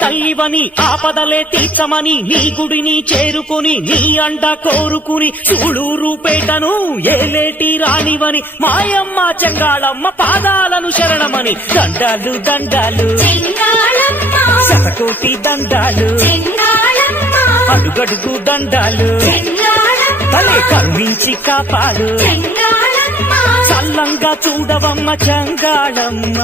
తల్లివని ఆపదలే తీర్చమని నీ గుడిని చేరుకుని నీ అండ కోరుకుని సూళూరుపేటను ఏలేటి రాణివని మాయమ్మ చెంగాళమ్మ పాదాలను శరణమని దండాలు దండాలు శతకోటి దండాలు అడుగడుగు దండాలు తలే కరుణించి కాపాడు చల్లంగా చూడవమ్మ చెంగాళమ్మ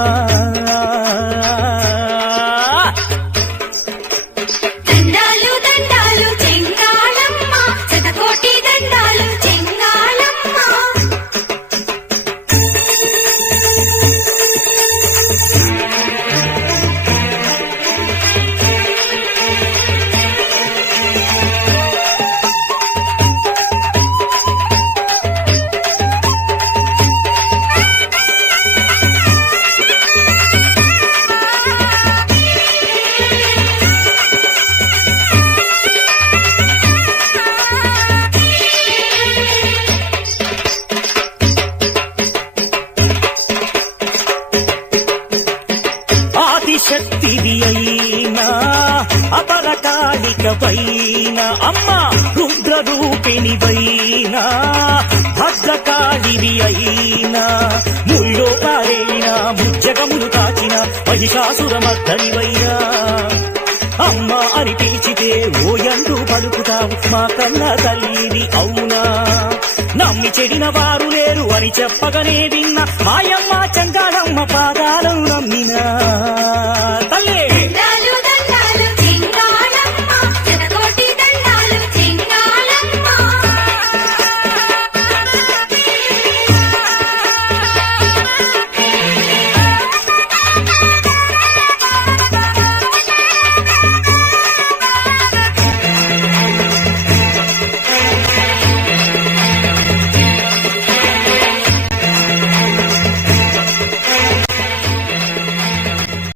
శక్తివి అయినా అపరకాళికవైన అమ్మ రుద్రరూపిణివైనా భద్రకాళివి అయినా ముల్లో కారైనా ముజ్జగములు తాచిన మహిషాసురమర్దనివైనా అమ్మ అని పిలిచితే ఓయంటూ పలుకుతావు మా కన్న తల్లివి అవునా నమ్మి చెడిన వారు లేరు అని చెప్పగనే విన్న మాయమ్మ